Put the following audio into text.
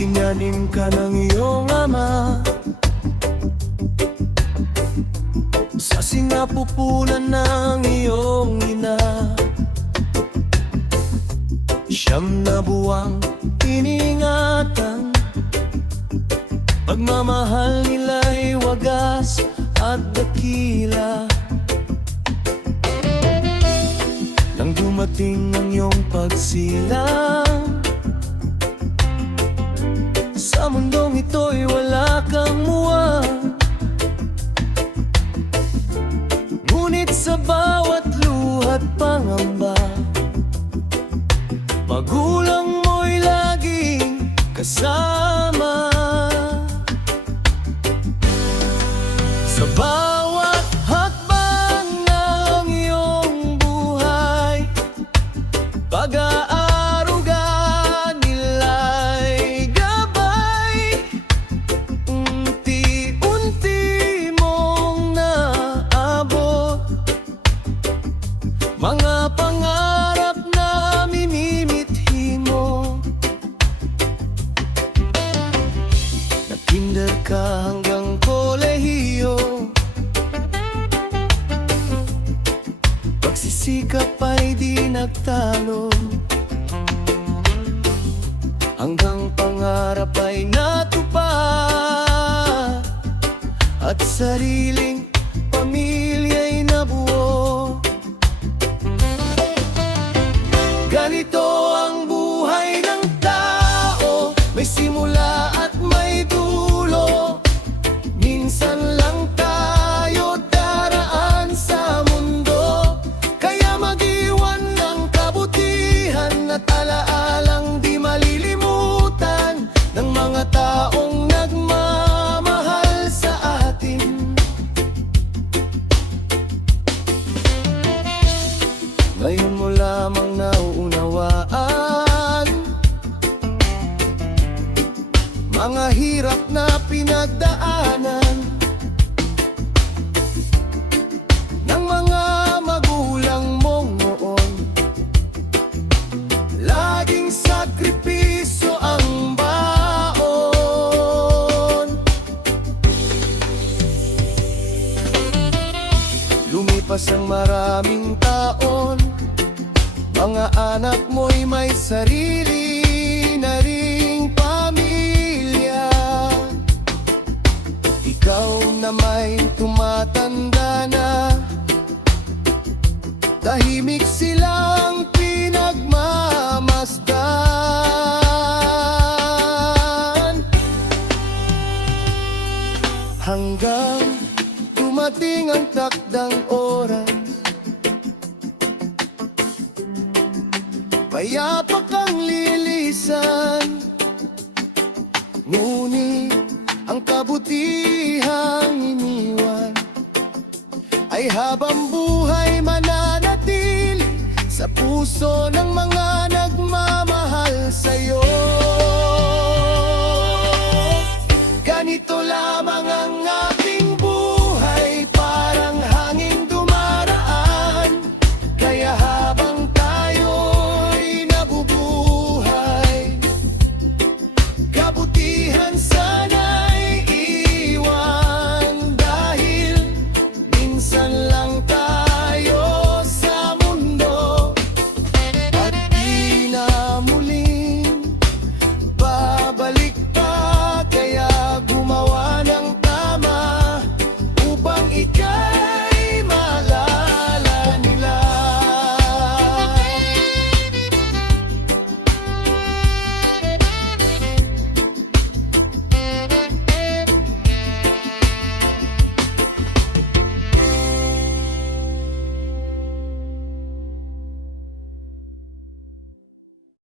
Tinanim ka ng iyong ama sa sinapupunan ng iyong ina. Siyam na buwang iningatan, pagmamahal nila'y wagas at dakila. Nang dumating ang iyong pagsilang, sa mundong ito'y wala kang muwa. Ngunit sa bawat luha't pangamba, magulang mo'y laging kasama. Sa bawat hakbang ng iyong buhay, pag-aaruga nila'y gabay. Unti-unti mong naabot mga pangarap na minimithi mo. Nag-kinder ka hanggang kolehiyo, pagsisikap ay di nagtalo, hanggang pangarap ay natupad at sariling pamilya'y nabuo. Ganito ang buhay ng tao, may simula at may dulo. Minsan lang tayo daraan sa mundo, kaya mag-iwan ng kabutihan at alaalang di malilimutan ng mga taong nagmamahal sa atin. Ngayon mo lamang nauunawaan mga hirap na pinagdaanan ng mga magulang mong noon. Laging sakripisyo ang baon. Lumipas ang maraming taon, mga anak mo'y may sarili na ring pamilya. Ikaw na may tumatanda na, tahimik silang pinagmamasdan, hanggang dumating ang takdang oras. Payapa kang lilisan, ngunit ang kabutihang iniwan ay habang buhay mananatili sa puso ng mga